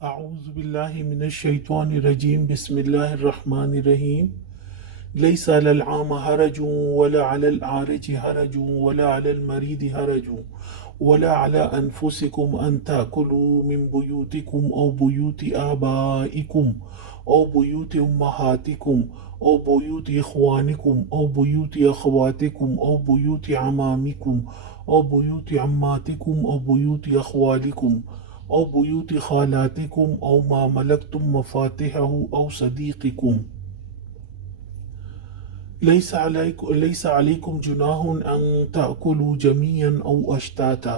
أعوذ بالله من الشيطان الرجيم بسم الله الرحمن الرحيم ليس على العام حرج ولا على الأعرج حرج ولا على المريض حرج ولا على أنفسكم أن تأكلوا من بيوتكم أو بيوت آبائكم أو بيوت أمهاتكم أو بيوت إخوانكم أو بيوت أخواتكم أو بيوت عمامكم أو بيوت عماتكم أو بيوت أخوالكم أو بيوت خالاتكم أو ما ملكتم مفاتحه أو صديقكم ليس عليكم جناح أن تأكلوا جميعا أو أشتاتا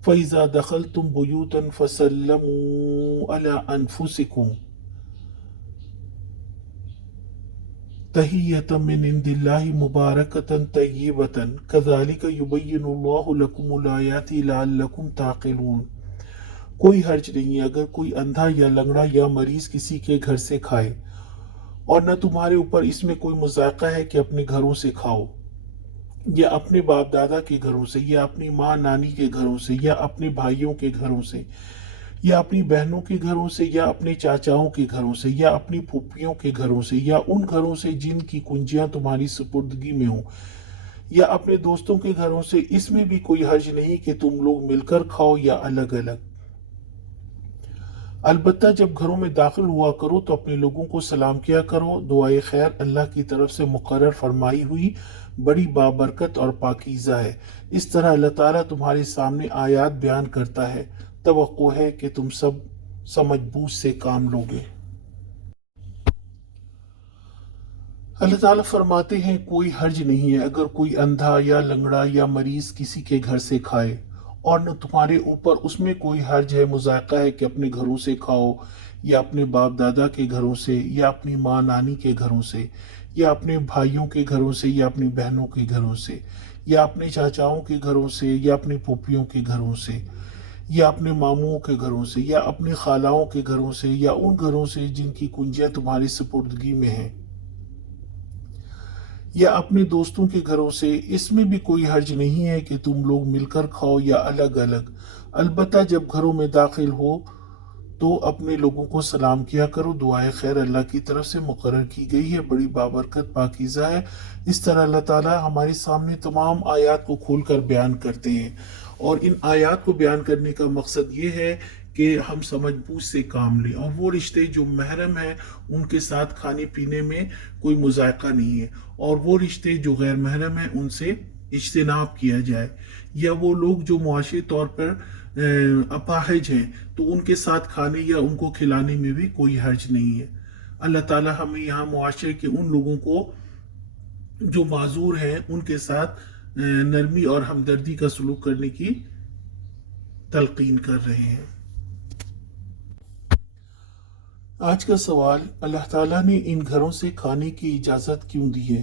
فإذا دخلتم بيوتا فسلموا على أنفسكم تحية من عند الله مباركة طيبة كذلك يبين الله لكم الآيات لعلكم تعقلون۔ کوئی حرج نہیں ہے اگر کوئی اندھا یا لنگڑا یا مریض کسی کے گھر سے کھائے، اور نہ تمہارے اوپر اس میں کوئی مذائقہ ہے کہ اپنے گھروں سے کھاؤ، یا اپنے باپ دادا کے گھروں سے، یا اپنی ماں نانی کے گھروں سے، یا اپنے بھائیوں کے گھروں سے، یا اپنی بہنوں کے گھروں سے، یا اپنے چاچاؤں کے گھروں سے، یا اپنی پھوپھیوں کے گھروں سے، یا ان گھروں سے جن کی کنجیاں تمہاری سپردگی میں ہوں، یا اپنے دوستوں کے گھروں سے۔ اس میں بھی کوئی حرج نہیں کہ تم لوگ مل کر کھاؤ یا الگ الگ۔ البتہ جب گھروں میں داخل ہوا کرو تو اپنے لوگوں کو سلام کیا کرو۔ دعائے خیر اللہ کی طرف سے مقرر فرمائی ہوئی بڑی بابرکت اور پاکیزہ ہے۔ اس طرح اللہ تعالیٰ تمہارے سامنے آیات بیان کرتا ہے، توقع ہے کہ تم سب سمجھ بوجھ سے کام لوگے۔ اللہ تعالیٰ فرماتے ہیں کوئی حرج نہیں ہے اگر کوئی اندھا یا لنگڑا یا مریض کسی کے گھر سے کھائے، اور نہ تمہارے اوپر اس میں کوئی حرج ہے، مذائقہ ہے کہ اپنے گھروں سے کھاؤ، یا اپنے باپ دادا کے گھروں سے، یا اپنی ماں نانی کے گھروں سے، یا اپنے بھائیوں کے گھروں سے، یا اپنی بہنوں کے گھروں سے، یا اپنے چاچاؤں کے گھروں سے، یا اپنی پھوپھیوں کے گھروں سے، یا اپنے ماموں کے گھروں سے، یا اپنی خالاؤں کے گھروں سے، یا ان گھروں سے جن کی کنجیاں تمہاری سپردگی میں ہیں، یا اپنے دوستوں کے گھروں سے۔ اس میں بھی کوئی حرج نہیں ہے کہ تم لوگ مل کر کھاؤ یا الگ الگ۔ البتہ جب گھروں میں داخل ہو تو اپنے لوگوں کو سلام کیا کرو۔ دعائے خیر اللہ کی طرف سے مقرر کی گئی ہے، بڑی بابرکت پاکیزہ ہے۔ اس طرح اللہ تعالیٰ ہمارے سامنے تمام آیات کو کھول کر بیان کرتے ہیں، اور ان آیات کو بیان کرنے کا مقصد یہ ہے کہ ہم سمجھ بوجھ سے کام لیں، اور وہ رشتے جو محرم ہیں ان کے ساتھ کھانے پینے میں کوئی مذائقہ نہیں ہے، اور وہ رشتے جو غیر محرم ہیں ان سے اجتناب کیا جائے، یا وہ لوگ جو معاشی طور پر اپاہج ہیں تو ان کے ساتھ کھانے یا ان کو کھلانے میں بھی کوئی حرج نہیں ہے۔ اللہ تعالیٰ ہمیں یہاں معاشرے کے ان لوگوں کو جو معذور ہیں ان کے ساتھ نرمی اور ہمدردی کا سلوک کرنے کی تلقین کر رہے ہیں۔ آج کا سوال، اللہ تعالیٰ نے ان گھروں سے کھانے کی اجازت کیوں دی ہے؟